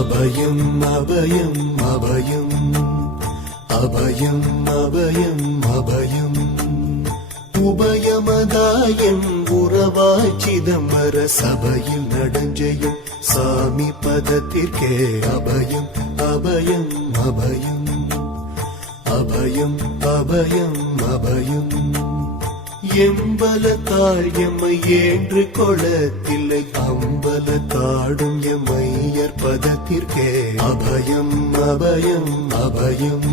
அபயம் அபயம் அபயம் அபயம் அபயம் அபயம் உபயமதாயம் உறவாய் சிதம்பர சபையில் நடஞ்செய்யும் சாமி பதத்திற்கே அபயம் அபயம் அபயம் அபயம் அபயம் அபயம் எம்பலத்தாள் எம்மை ஏன்று கொளத்தில்லை அம்பலத்தாடும் எம்மையர் பதத்திற்கே அபயம் அபயம் அபயம்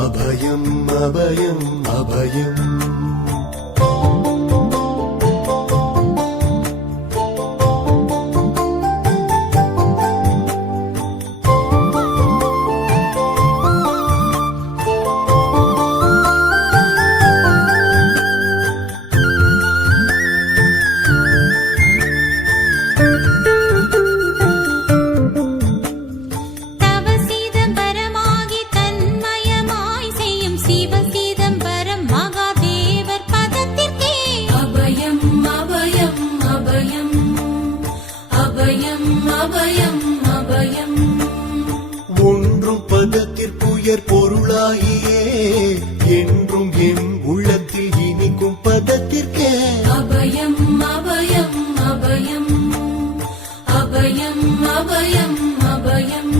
அபயம் அபயம் அபயம் ஒன்றும் பதத்திற்குயர் பொருளாகியே என்றும் என் உள்ளத்தில் இனிக்கும் பதத்திற்கே அபயம் அபயம் அபயம் அபயம் அபயம் அபயம்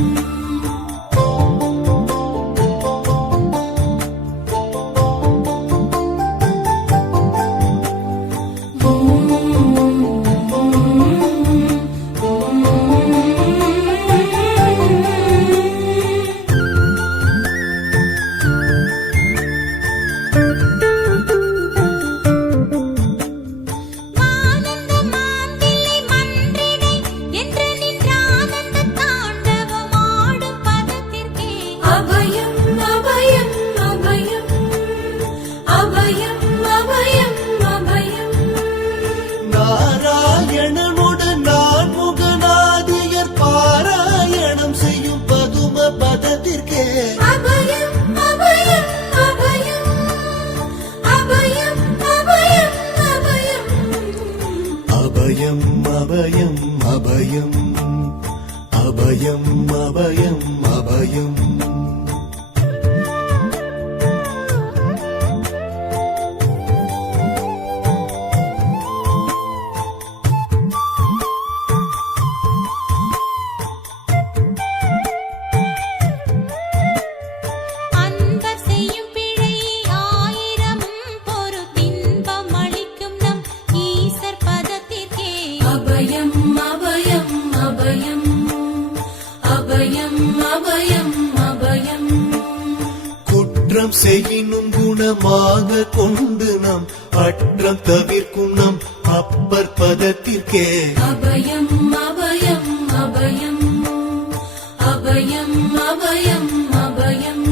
நாராயணனுடன் நான் முகநாதியர் பாராயணம் செய்யும் பதும பதத்திற்கே அபயம் அபயம் அபயம் அபயம் அபயம் அபயம் அபயம் அபயம் அபயம் அபயம் அபயம் அபயம் குற்றம் செய்யினும் குணமாக கொண்டு நாம் அற்றம் தவிர்க்கும் நம் அப்பர் பதத்திற்கே அபயம் அபயம் அபயம் அபயம் அபயம் அபயம்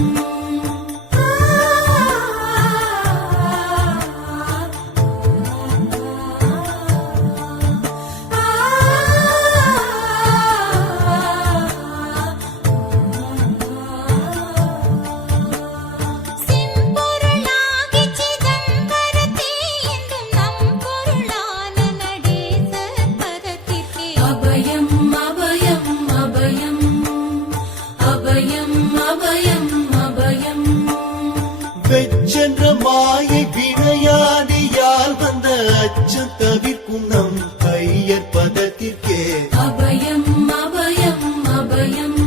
வெச்சென்ற மாயை வினையாடியால் வந்த அச்சம் தவிர்க்கும் நம் ஐயர் பதத்திற்கே அபயம் அபயம் அபயம்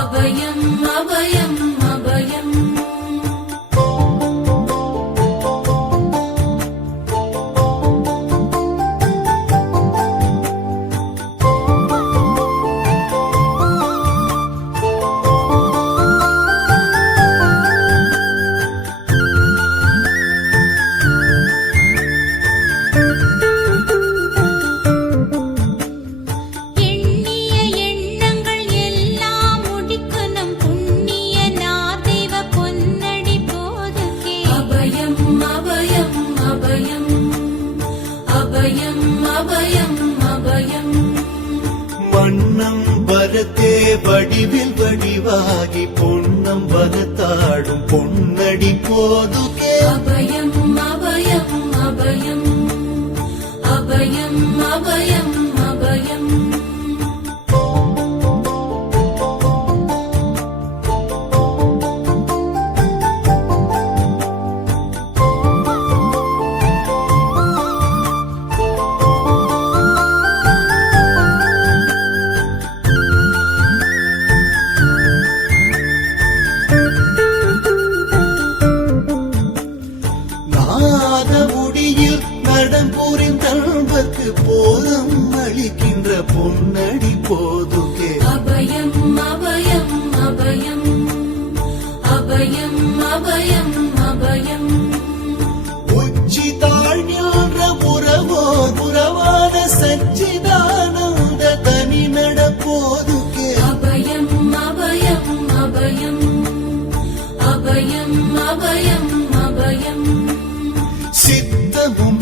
அபயம் அபயம் அபயம் மன்னம் வரத்தே வடிவில் வடிவாகி பொன்னம் வரத்தாடும் பொன்னடி போதுகே அபயம் அபயம் அபயம் அபயம் அபயம் அபயம் நாத முடியில் நடம் புரிந்தல்வர்க்கு போதம் அளிக்கின்ற பொன்னடி போதுகே அபயம் அபயம் அபயம் அபயம் அபயம் அபயம் உச்சி தாழ்நின்ற உறவோர் உறவான சச்சிதானந்த தனி நடப்போதுகே அபயம் அபயம் அபயம் அபயம் அபயம் அபயம் சித்தமும்